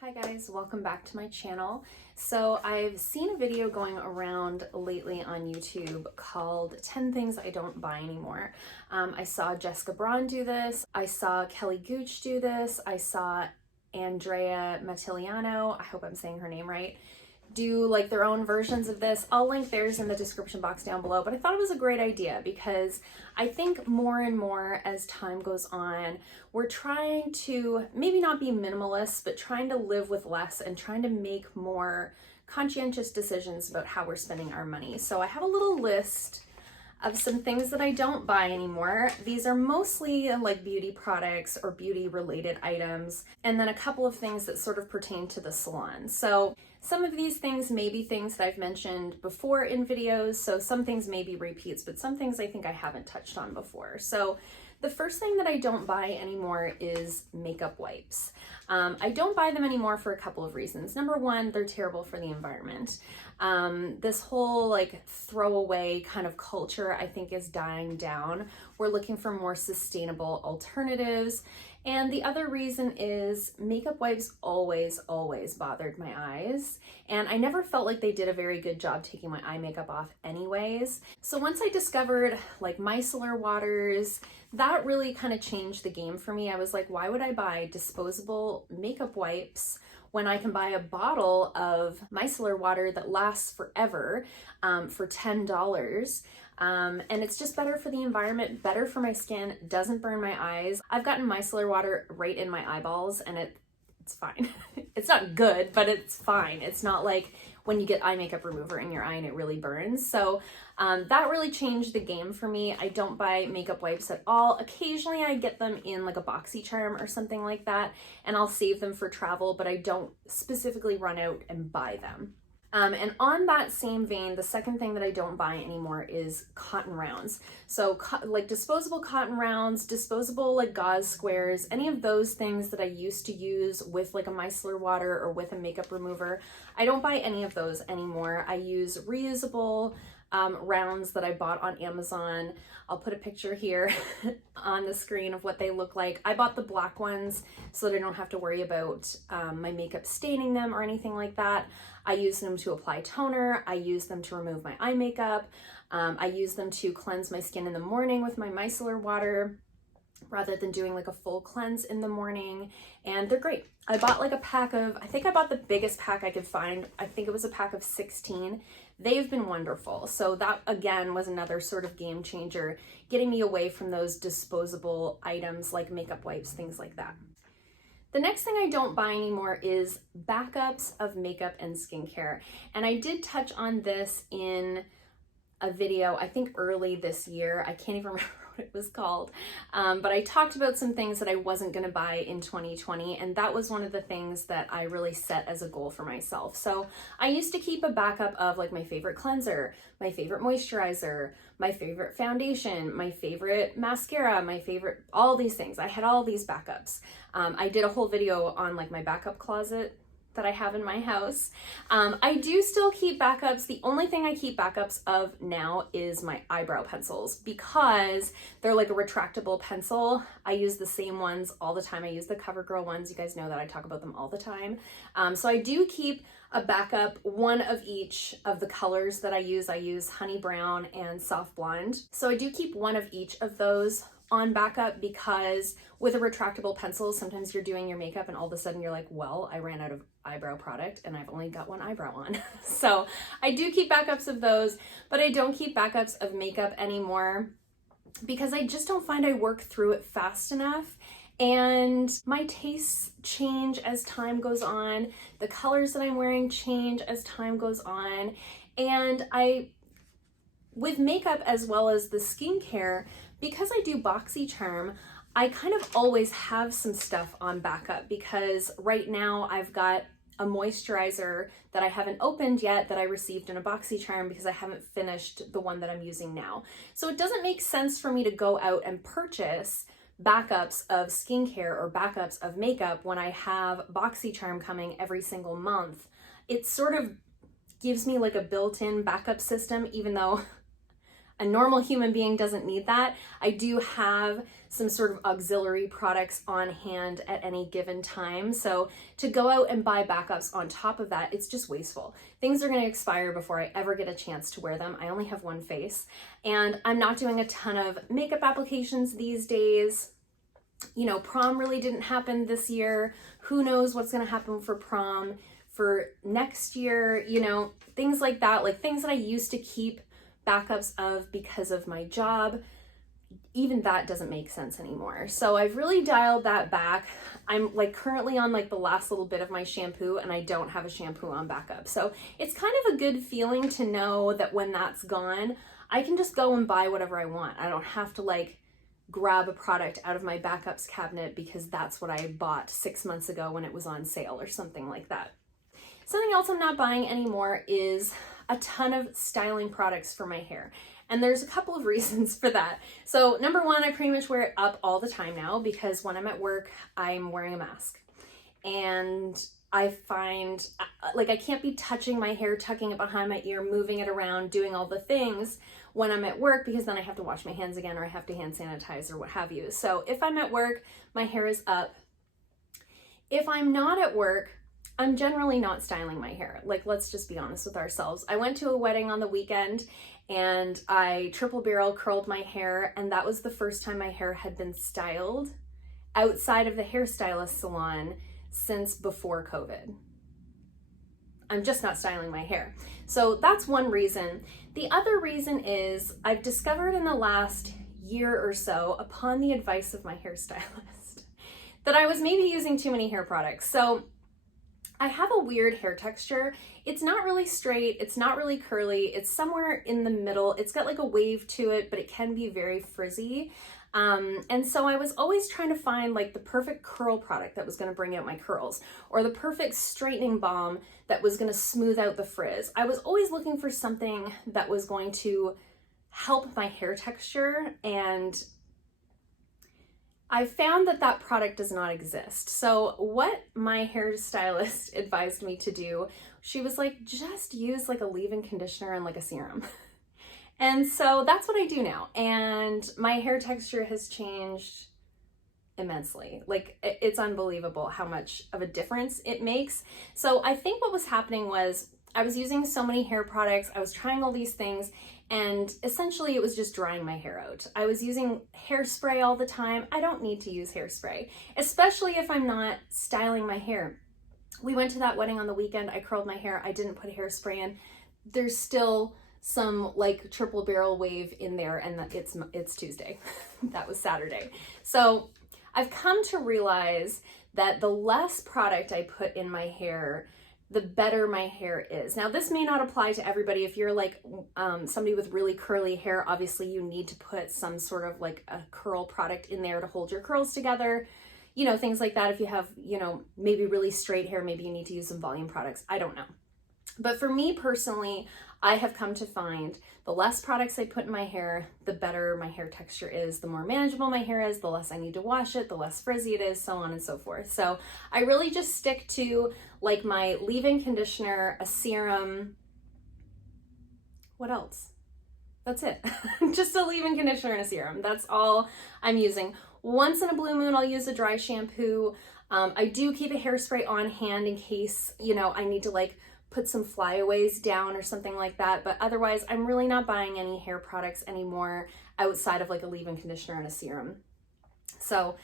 Hi guys, welcome back to my channel. So I've seen a video going around lately on YouTube called 10 Things I Don't Buy Anymore. I saw Jessica Braun do this, I saw Kelly Gooch do this, I saw Andrea Mattiliano, I hope I'm saying her name right, do like their own versions of this. I'll link theirs in the description box down below, but I thought it was a great idea because I think more and more as time goes on, we're trying to maybe not be minimalist, but trying to live with less and trying to make more conscientious decisions about how we're spending our money. So I have a little list of some things that I don't buy anymore. These are mostly like beauty products or beauty related items, and then a couple of things that sort of pertain to the salon. So some of these things may be things that I've mentioned before in videos, so some things may be repeats, but some things I think I haven't touched on before. So the first thing that I don't buy anymore is makeup wipes. I don't buy them anymore for a couple of reasons. Number one, they're terrible for the environment. This whole like throwaway kind of culture I think is dying down. We're looking for more sustainable alternatives. And the other reason is makeup wipes always bothered my eyes. And I never felt like they did a very good job taking my eye makeup off anyways. So once I discovered like micellar waters, that really kind of changed the game for me. I was like, why would I buy disposable makeup wipes when I can buy a bottle of micellar water that lasts forever for $10? And it's just better for the environment, better for my skin, doesn't burn my eyes. I've gotten micellar water right in my eyeballs and it's fine. It's not good, but it's fine. It's not like when you get eye makeup remover in your eye and it really burns. So that really changed the game for me. I don't buy makeup wipes at all. Occasionally I get them in like a BoxyCharm or something like that, and I'll save them for travel, but I don't specifically run out and buy them. And on that same vein, the second thing that I don't buy anymore is cotton rounds. So like disposable cotton rounds, disposable like gauze squares, any of those things that I used to use with like a micellar water or with a makeup remover, I don't buy any of those anymore. I use reusable rounds that I bought on Amazon. I'll put a picture here on the screen of what they look like. I bought the black ones so that I don't have to worry about my makeup staining them or anything like that. I use them to apply toner. I use them to remove my eye makeup. I use them to cleanse my skin in the morning with my micellar water rather than doing like a full cleanse in the morning, and they're great. I bought like a pack of, I think I bought the biggest pack I could find. I think it was a pack of 16. They've been wonderful. So that again was another sort of game changer, getting me away from those disposable items like makeup wipes, things like that. The next thing I don't buy anymore is backups of makeup and skincare. And I did touch on this in a video, I think early this year. I can't even remember what it was called. But I talked about some things that I wasn't gonna buy in 2020, and that was one of the things that I really set as a goal for myself. So I used to keep a backup of like my favorite cleanser, my favorite moisturizer, my favorite foundation, my favorite mascara, my favorite, all these things. I had all these backups. I did a whole video on like my backup closet that I have in my house. I do still keep backups. The only thing I keep backups of now is my eyebrow pencils because they're like a retractable pencil. I use the same ones all the time. I use the CoverGirl ones. You guys know that I talk about them all the time. So I do keep a backup, one of each of the colors that I use. I use honey brown and soft blonde. So I do keep one of each of those on backup because with a retractable pencil, sometimes you're doing your makeup and all of a sudden you're like, well, I ran out of eyebrow product and I've only got one eyebrow on. So I do keep backups of those, but I don't keep backups of makeup anymore because I just don't find I work through it fast enough. And my tastes change as time goes on. The colors that I'm wearing change as time goes on. And with makeup as well as the skincare, because I do BoxyCharm, I kind of always have some stuff on backup because right now I've got a moisturizer that I haven't opened yet that I received in a BoxyCharm because I haven't finished the one that I'm using now. So it doesn't make sense for me to go out and purchase backups of skincare or backups of makeup when I have BoxyCharm coming every single month. It sort of gives me like a built-in backup system, even though a normal human being doesn't need that. I do have some sort of auxiliary products on hand at any given time. So to go out and buy backups on top of that, it's just wasteful. Things are going to expire before I ever get a chance to wear them. I only have one face, and I'm not doing a ton of makeup applications these days. You know, prom really didn't happen this year. Who knows what's going to happen for prom for next year, you know, things like that, like things that I used to keep backups of because of my job. Even that doesn't make sense anymore. So I've really dialed that back. I'm like currently on like the last little bit of my shampoo, and I don't have a shampoo on backup. So it's kind of a good feeling to know that when that's gone, I can just go and buy whatever I want. I don't have to like grab a product out of my backups cabinet because that's what I bought 6 months ago when it was on sale or something like that. Something else I'm not buying anymore is a ton of styling products for my hair. And there's a couple of reasons for that. So number one, I pretty much wear it up all the time now because when I'm at work, I'm wearing a mask. And I find like I can't be touching my hair, tucking it behind my ear, moving it around, doing all the things when I'm at work, because then I have to wash my hands again, or I have to hand sanitize, or what have you. So if I'm at work, my hair is up. If I'm not at work, I'm generally not styling my hair. Like, let's just be honest with ourselves. I went to a wedding on the weekend and I triple barrel curled my hair, and that was the first time my hair had been styled outside of the hairstylist salon since before COVID. I'm just not styling my hair. So that's one reason. The other reason is I've discovered in the last year or so, upon the advice of my hairstylist, that I was maybe using too many hair products. So I have a weird hair texture. It's not really straight, it's not really curly, it's somewhere in the middle. It's got like a wave to it, but it can be very frizzy. And so I was always trying to find like the perfect curl product that was going to bring out my curls, or the perfect straightening balm that was going to smooth out the frizz. I was always looking for something that was going to help my hair texture, and I found that that product does not exist. So what my hairstylist advised me to do, she was like, just use like a leave-in conditioner and like a serum. And so that's what I do now. And my hair texture has changed immensely. Like, it's unbelievable how much of a difference it makes. So I think what was happening was I was using so many hair products, I was trying all these things, and essentially it was just drying my hair out. I was using hairspray all the time. I don't need to use hairspray, especially if I'm not styling my hair. We went to that wedding on the weekend, I curled my hair, I didn't put hairspray in. There's still some like triple barrel wave in there, and it's Tuesday. That was Saturday. So I've come to realize that the less product I put in my hair, the better my hair is. Now, this may not apply to everybody. If you're like somebody with really curly hair, obviously you need to put some sort of like a curl product in there to hold your curls together. You know, things like that. If you have, you know, maybe really straight hair, maybe you need to use some volume products. I don't know. But for me personally, I have come to find the less products I put in my hair, the better my hair texture is, the more manageable my hair is, the less I need to wash it, the less frizzy it is, so on and so forth. So I really just stick to like my leave-in conditioner, a serum. What else? That's it. Just a leave-in conditioner and a serum. That's all I'm using. Once in a blue moon, I'll use a dry shampoo. I do keep a hairspray on hand in case, you know, I need to like put some flyaways down or something like that. But otherwise, I'm really not buying any hair products anymore outside of like a leave-in conditioner and a serum. So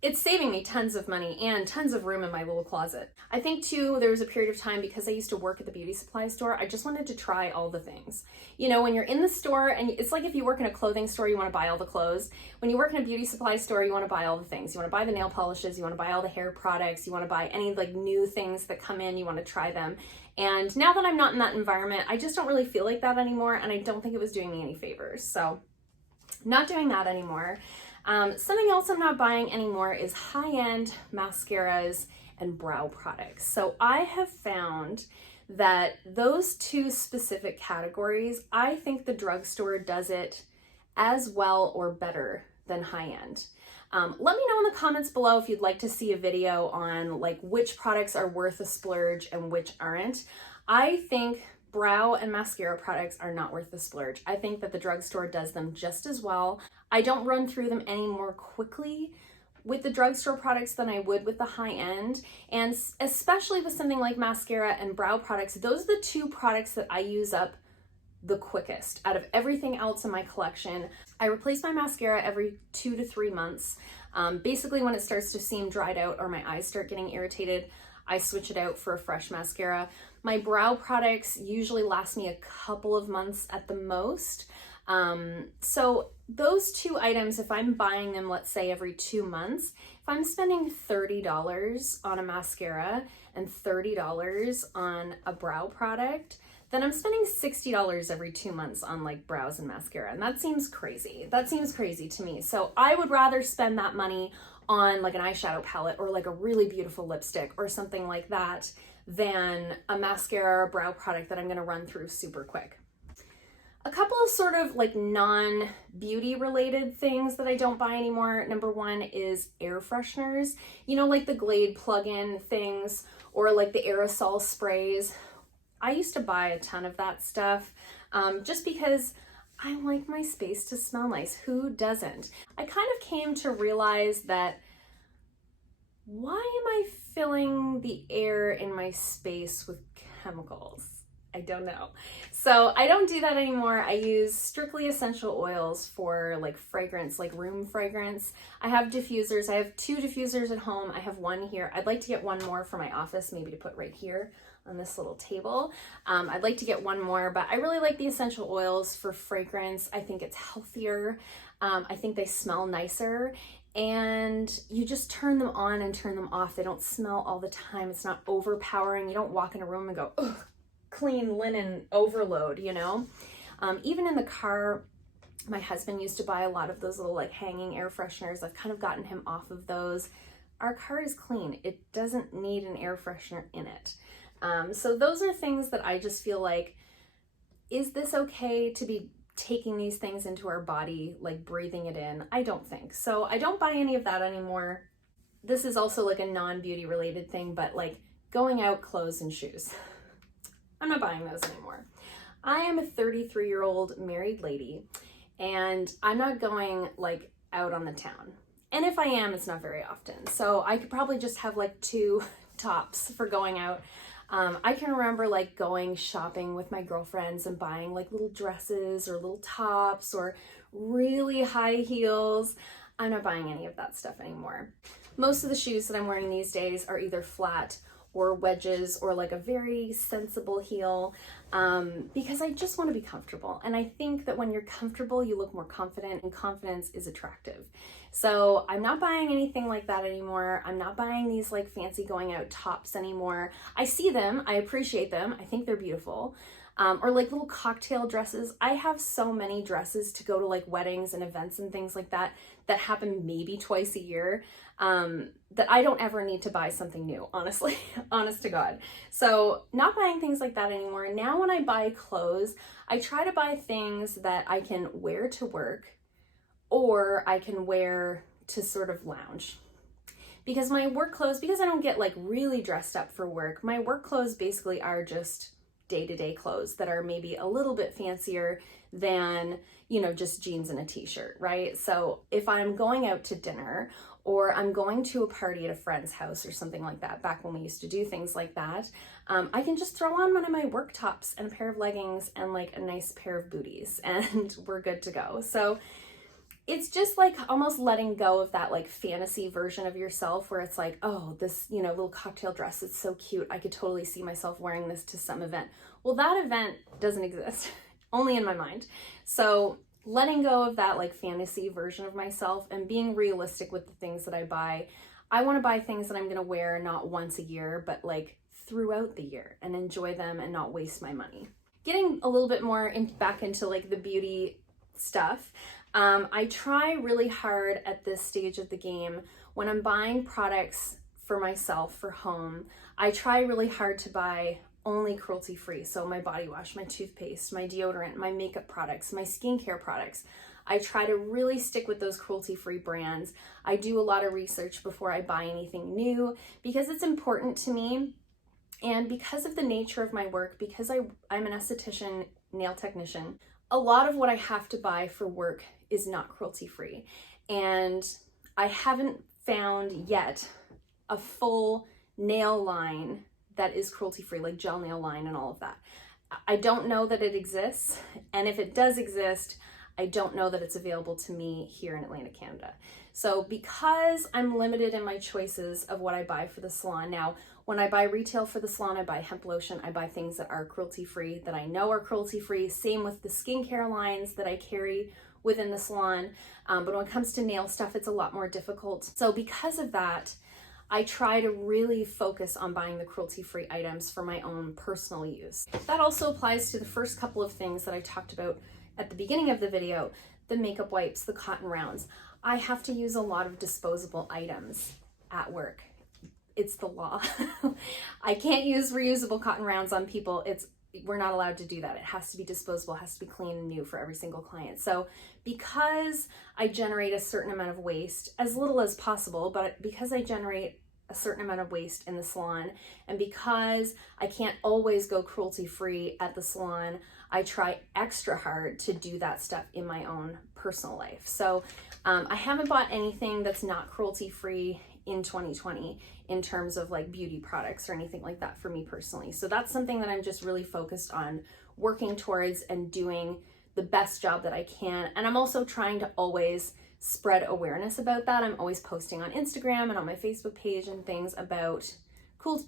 it's saving me tons of money and tons of room in my little closet. I think too, there was a period of time, because I used to work at the beauty supply store, I just wanted to try all the things. You know, when you're in the store, and it's like if you work in a clothing store, you want to buy all the clothes. When you work in a beauty supply store, you want to buy all the things. You want to buy the nail polishes, you want to buy all the hair products, you want to buy any like new things that come in, you want to try them. And now that I'm not in that environment, I just don't really feel like that anymore, and I don't think it was doing me any favors. So not doing that anymore. Something else I'm not buying anymore is high-end mascaras and brow products. So I have found that those two specific categories, I think the drugstore does it as well or better than high-end. Let me know in the comments below if you'd like to see a video on like which products are worth a splurge and which aren't. I think brow and mascara products are not worth the splurge. I think that the drugstore does them just as well. I don't run through them any more quickly with the drugstore products than I would with the high end. And especially with something like mascara and brow products, those are the two products that I use up the quickest out of everything else in my collection. I replace my mascara every 2 to 3 months. Basically when it starts to seem dried out or my eyes start getting irritated, I switch it out for a fresh mascara. My brow products usually last me a couple of months at the most. So those two items, if I'm buying them, let's say every 2 months, if I'm spending $30 on a mascara and $30 on a brow product, then I'm spending $60 every 2 months on like brows and mascara. And that seems crazy. That seems crazy to me. So I would rather spend that money on like an eyeshadow palette or like a really beautiful lipstick or something like that than a mascara or a brow product that I'm gonna run through super quick. A couple of sort of like non-beauty related things that I don't buy anymore. Number one is air fresheners. You know, like the Glade plug-in things or like the aerosol sprays. I used to buy a ton of that stuff just because I like my space to smell nice. Who doesn't? I kind of came to realize that why am I filling the air in my space with chemicals? I don't know. So I don't do that anymore. I use strictly essential oils for like fragrance, like room fragrance. I have diffusers. I have 2 diffusers at home. I have one here. I'd like to get one more for my office, maybe to put right here on this little table. I'd like to get one more, but I really like the essential oils for fragrance. I think it's healthier. I think they smell nicer, and you just turn them on and turn them off. They don't smell all the time. It's not overpowering. You don't walk in a room and go, ugh, clean linen overload, you know? Even in the car, my husband used to buy a lot of those little like hanging air fresheners. I've kind of gotten him off of those. Our car is clean. It doesn't need an air freshener in it. So those are things that I just feel like, is this okay to be taking these things into our body, like breathing it in? I don't think. So I don't buy any of that anymore. This is also like a non-beauty related thing, but like going out, clothes and shoes. I'm not buying those anymore. I am a 33-year-old married lady and I'm not going like out on the town. And if I am, it's not very often. So I could probably just have like 2 tops for going out. I can remember like going shopping with my girlfriends and buying like little dresses or little tops or really high heels. I'm not buying any of that stuff anymore. Most of the shoes that I'm wearing these days are either flat or wedges or like a very sensible heel because I just want to be comfortable. And I think that when you're comfortable, you look more confident, and confidence is attractive. So I'm not buying anything like that anymore. I'm not buying these like fancy going out tops anymore. I see them, I appreciate them, I think they're beautiful. Or like little cocktail dresses. I have so many dresses to go to like weddings and events and things like that that happen maybe twice a year that I don't ever need to buy something new, honestly, honest to God. So not buying things like that anymore. Now when I buy clothes, I try to buy things that I can wear to work or I can wear to sort of lounge. Because my work clothes, because I don't get like really dressed up for work, my work clothes basically are just day-to-day clothes that are maybe a little bit fancier than, you know, just jeans and a t-shirt, right? So if I'm going out to dinner or I'm going to a party at a friend's house or something like that, back when we used to do things like that, I can just throw on one of my work tops and a pair of leggings and like a nice pair of booties and we're good to go. So it's just like almost letting go of that like fantasy version of yourself where it's like, oh, this, you know, little cocktail dress, it's so cute. I could totally see myself wearing this to some event. Well, that event doesn't exist, only in my mind. So letting go of that like fantasy version of myself and being realistic with the things that I buy. I want to buy things that I'm going to wear not once a year, but like throughout the year and enjoy them and not waste my money. Getting a little bit more back into like the beauty stuff. I try really hard at this stage of the game when I'm buying products for myself for home. I try really hard to buy only cruelty-free. So my body wash, my toothpaste, my deodorant, my makeup products, my skincare products. I try to really stick with those cruelty-free brands. I do a lot of research before I buy anything new because it's important to me And because of the nature of my work, because I'm an esthetician, nail technician, a lot of what I have to buy for work is not cruelty-free. And I haven't found yet a full nail line that is cruelty-free, like gel nail line and all of that. I don't know that it exists. And if it does exist, I don't know that it's available to me here in Atlantic, Canada. So because I'm limited in my choices of what I buy for the salon now, when I buy retail for the salon, I buy hemp lotion, I buy things that are cruelty-free, that I know are cruelty-free. Same with the skincare lines that I carry within the salon. But when it comes to nail stuff, it's a lot more difficult. So because of that, I try to really focus on buying the cruelty-free items for my own personal use. That also applies to the first couple of things that I talked about at the beginning of the video, the makeup wipes, the cotton rounds. I have to use a lot of disposable items at work. It's the law. I can't use reusable cotton rounds on people. We're not allowed to do that. It has to be disposable, it has to be clean and new for every single client. So because I generate a certain amount of waste, as little as possible, but because I generate a certain amount of waste in the salon, and because I can't always go cruelty-free at the salon, I try extra hard to do that stuff in my own personal life. So I haven't bought anything that's not cruelty-free in 2020 in terms of like beauty products or anything like that for me personally. So that's something that I'm just really focused on working towards and doing the best job that I can. And I'm also trying to always spread awareness about that. I'm always posting on Instagram and on my Facebook page and things about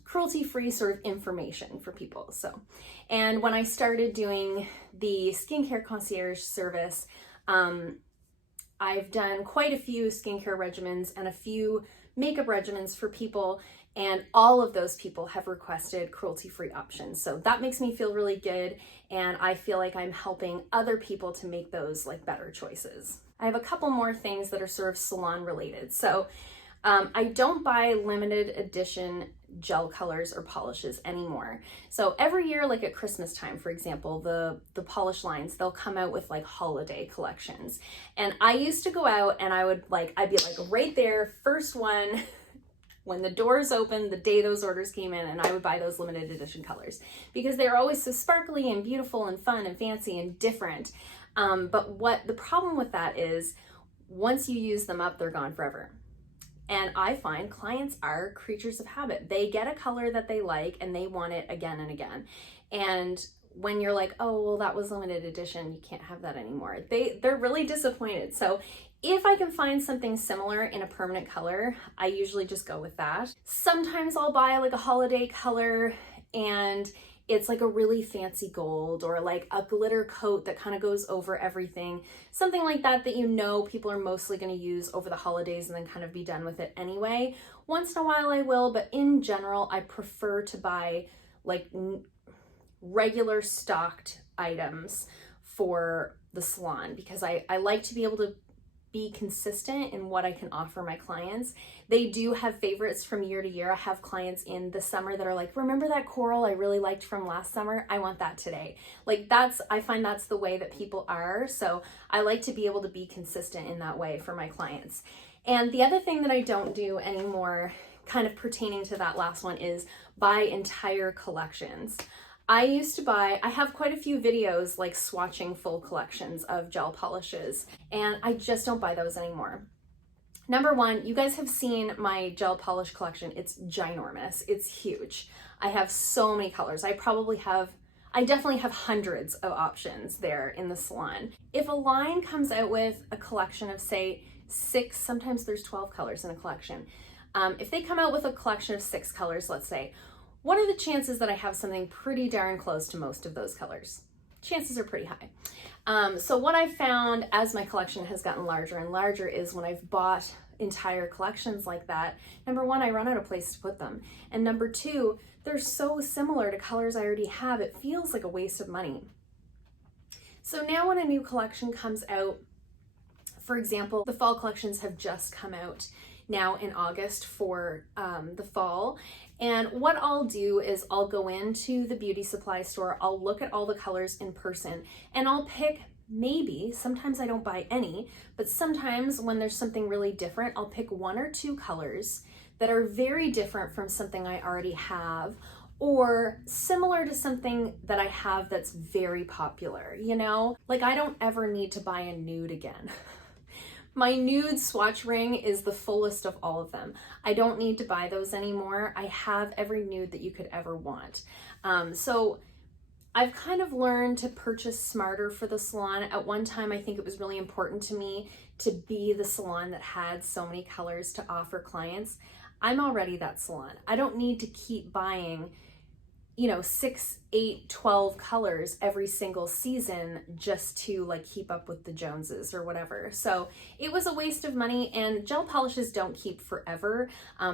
cruelty-free sort of information for people. So, and when I started doing the skincare concierge service, I've done quite a few skincare regimens and a few makeup regimens for people, and all of those people have requested cruelty-free options. So that makes me feel really good, and I feel like I'm helping other people to make those like better choices. I have a couple more things that are sort of salon related. So I don't buy limited edition gel colors or polishes anymore. So every year, like at Christmas time, for example, the polish lines, they'll come out with like holiday collections. And I used to go out and I'd be like right there, first one, when the doors opened, the day those orders came in, and I would buy those limited edition colors because they're always so sparkly and beautiful and fun and fancy and different. But what the problem with that is, once you use them up, they're gone forever. And I find clients are creatures of habit. They get a color that they like and they want it again and again. And when you're like, oh, well, that was limited edition, you can't have that anymore, they're really disappointed. So if I can find something similar in a permanent color, I usually just go with that. Sometimes I'll buy like a holiday color and it's like a really fancy gold or like a glitter coat that kind of goes over everything. Something like that you know people are mostly going to use over the holidays and then kind of be done with it anyway. Once in a while I will, but in general I prefer to buy like regular stocked items for the salon because I like to be able to be consistent in what I can offer my clients. They do have favorites from year to year. I have clients in the summer that are like, remember that coral I really liked from last summer? I want that today. Like I find that's the way that people are. So I like to be able to be consistent in that way for my clients. And the other thing that I don't do anymore, kind of pertaining to that last one, is buy entire collections. I have quite a few videos like swatching full collections of gel polishes, and I just don't buy those anymore. Number one, you guys have seen my gel polish collection. It's ginormous. It's huge. I have so many colors. I definitely have hundreds of options there in the salon. If a line comes out with a collection of say 6, sometimes there's 12 colors in a collection. If they come out with a collection of 6 colors, let's say, what are the chances that I have something pretty darn close to most of those colors? Chances are pretty high. So what I've found as my collection has gotten larger and larger is when I've bought entire collections like that, number one, I run out of place to put them. And number two, they're so similar to colors I already have, it feels like a waste of money. So now when a new collection comes out, for example, the fall collections have just come out now in August for the fall. And what I'll do is I'll go into the beauty supply store, I'll look at all the colors in person, and I'll pick maybe, sometimes I don't buy any, but sometimes when there's something really different, I'll pick 1 or 2 colors that are very different from something I already have, or similar to something that I have that's very popular, you know? Like I don't ever need to buy a nude again. My nude swatch ring is the fullest of all of them. I don't need to buy those anymore. I have every nude that you could ever want. So I've kind of learned to purchase smarter for the salon. At one time, I think it was really important to me to be the salon that had so many colors to offer clients. I'm already that salon. I don't need to keep buying, you know, 6, 8, 12 colors every single season just to like keep up with the Joneses or whatever. So it was a waste of money, and gel polishes don't keep forever.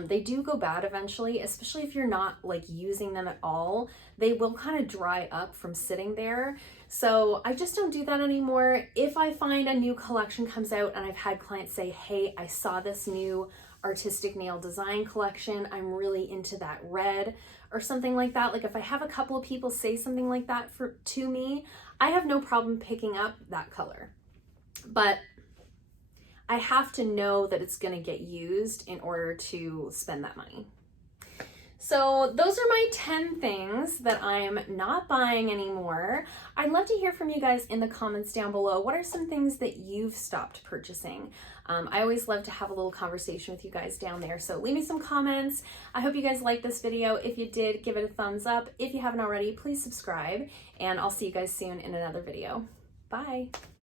They do go bad eventually, especially if you're not like using them at all. They will kind of dry up from sitting there. So I just don't do that anymore. If I find a new collection comes out and I've had clients say, hey, I saw this new artistic nail design collection, I'm really into that red, or something like that. Like if I have a couple of people say something like that to me, I have no problem picking up that color. But I have to know that it's gonna get used in order to spend that money. So those are my 10 things that I'm not buying anymore. I'd love to hear from you guys in the comments down below. What are some things that you've stopped purchasing? I always love to have a little conversation with you guys down there. So leave me some comments. I hope you guys liked this video. If you did, give it a thumbs up. If you haven't already, please subscribe, and I'll see you guys soon in another video. Bye.